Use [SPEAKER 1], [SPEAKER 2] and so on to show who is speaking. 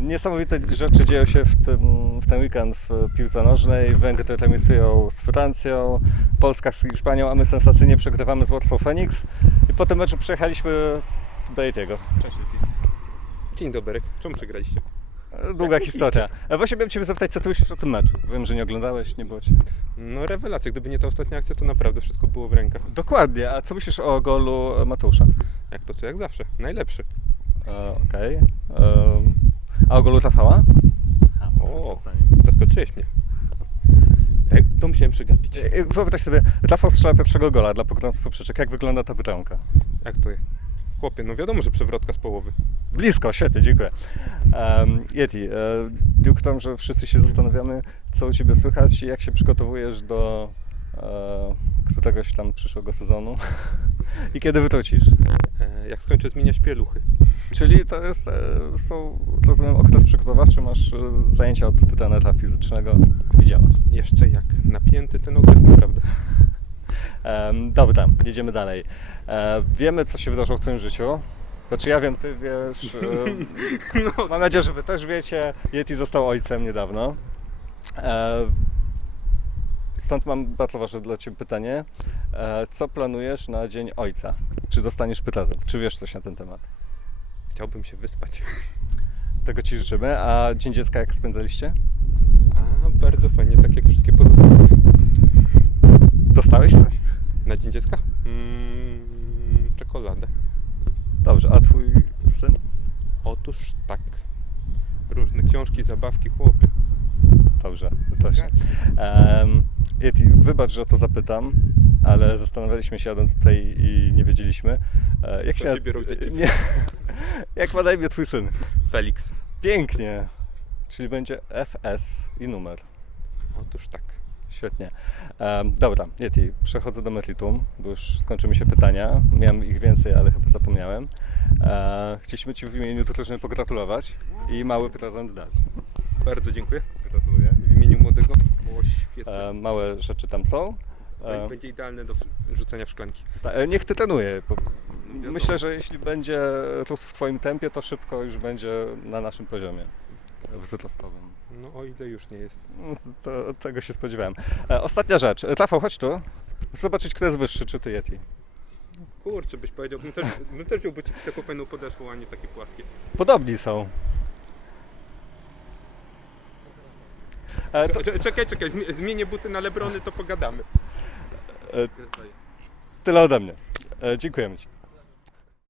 [SPEAKER 1] Niesamowite rzeczy dzieją się w, tym, w ten weekend w piłce nożnej. Węgry remisują z Francją, Polska z Hiszpanią, a my sensacyjnie przegrywamy z Warsaw Phoenix. I po tym meczu przyjechaliśmy do Yetiego.
[SPEAKER 2] Cześć. Dzień dobry. Czemu przegraliście?
[SPEAKER 1] Długa historia. E, Właśnie miałem Ciebie zapytać, co Ty myślisz o tym meczu? Wiem, że nie oglądałeś, nie było Cię.
[SPEAKER 2] No rewelacja. Gdyby nie ta ostatnia akcja, to naprawdę wszystko było w rękach.
[SPEAKER 1] Dokładnie, a co myślisz o golu Mateusza?
[SPEAKER 2] Jak to co, jak zawsze. Najlepszy.
[SPEAKER 1] E, Okej. E, A o golu Rafała?
[SPEAKER 2] O, zaskoczyłeś mnie. To musiałem przegapić.
[SPEAKER 1] E, Wyobraź sobie, Rafał strzela pierwszego gola dla pokonawców poprzeczek. Jak wygląda ta bramka?
[SPEAKER 2] Jak to jest? Chłopie, no wiadomo, że przewrotka z połowy.
[SPEAKER 1] Blisko, świetnie, dziękuję. Um, Yeti, e, Duke tam, że wszyscy się zastanawiamy, co u Ciebie słychać i jak się przygotowujesz do e, któregoś tam przyszłego sezonu i kiedy wrócisz.
[SPEAKER 2] E, jak skończę zmieniać pieluchy.
[SPEAKER 1] Czyli to jest, e, są, rozumiem, okres przygotowawczy, masz e, zajęcia od trenera fizycznego i działasz.
[SPEAKER 2] Jeszcze jak napięty ten okres, naprawdę.
[SPEAKER 1] Em, dobra, jedziemy dalej. E, wiemy, co się wydarzyło w Twoim życiu. Znaczy ja wiem, Ty wiesz. E, Mam nadzieję, że Wy też wiecie. Yeti został ojcem niedawno. E, stąd mam bardzo ważne dla Ciebie pytanie. E, co planujesz na Dzień Ojca? Czy dostaniesz prezent? Czy wiesz coś na ten temat?
[SPEAKER 2] Chciałbym się wyspać.
[SPEAKER 1] Tego Ci życzymy. A Dzień Dziecka jak spędzaliście?
[SPEAKER 2] A, bardzo fajnie, tak jak wszystkie pozostałe.
[SPEAKER 1] Dostałeś coś?
[SPEAKER 2] Na Dzień Dziecka? Mm, czekoladę.
[SPEAKER 1] Dobrze, a Twój syn?
[SPEAKER 2] Otóż tak. Różne książki, zabawki, chłopie.
[SPEAKER 1] Dobrze, to się. Um, Yeti, wybacz, że o to zapytam, ale zastanawialiśmy się jadąc tutaj i nie wiedzieliśmy. E, jak się
[SPEAKER 2] biorą dzieci?
[SPEAKER 1] Nie, jak ma na imię twój syn?
[SPEAKER 2] Felix.
[SPEAKER 1] Pięknie. Czyli będzie FS i numer.
[SPEAKER 2] Otóż tak.
[SPEAKER 1] Świetnie. Um, dobra, Yeti, przechodzę do meritum, bo już skończyły mi się pytania. Miałem ich więcej, ale chyba zapomniałem. E, chcieliśmy Ci w imieniu drużyny pogratulować i mały prezent dać.
[SPEAKER 2] Bardzo dziękuję.
[SPEAKER 1] Gratuluję.
[SPEAKER 2] W imieniu młodego. O, świetnie.
[SPEAKER 1] E, małe rzeczy tam są. E,
[SPEAKER 2] Będzie idealne do rzucenia w szklanki.
[SPEAKER 1] Ta- e, Niech ty trenuje. Myślę, że jeśli będzie rósł w twoim tempie, to szybko już będzie na naszym poziomie wzrostowym.
[SPEAKER 2] No o ile już nie jest.
[SPEAKER 1] To, tego się spodziewałem. E, Ostatnia rzecz. E, Rafał, chodź tu. Zobaczyć, kto jest wyższy, czy ty Yeti.
[SPEAKER 2] Kurczę, byś powiedział, bym też, bym też wziął buciki taką fajną podeszwą, a nie takie płaskie.
[SPEAKER 1] Podobni są. E, to,
[SPEAKER 2] Cze- Czekaj, czekaj, zmi- zmienię buty na Lebrony, to pogadamy.
[SPEAKER 1] e, tyle ode mnie. E, Dziękujemy Ci.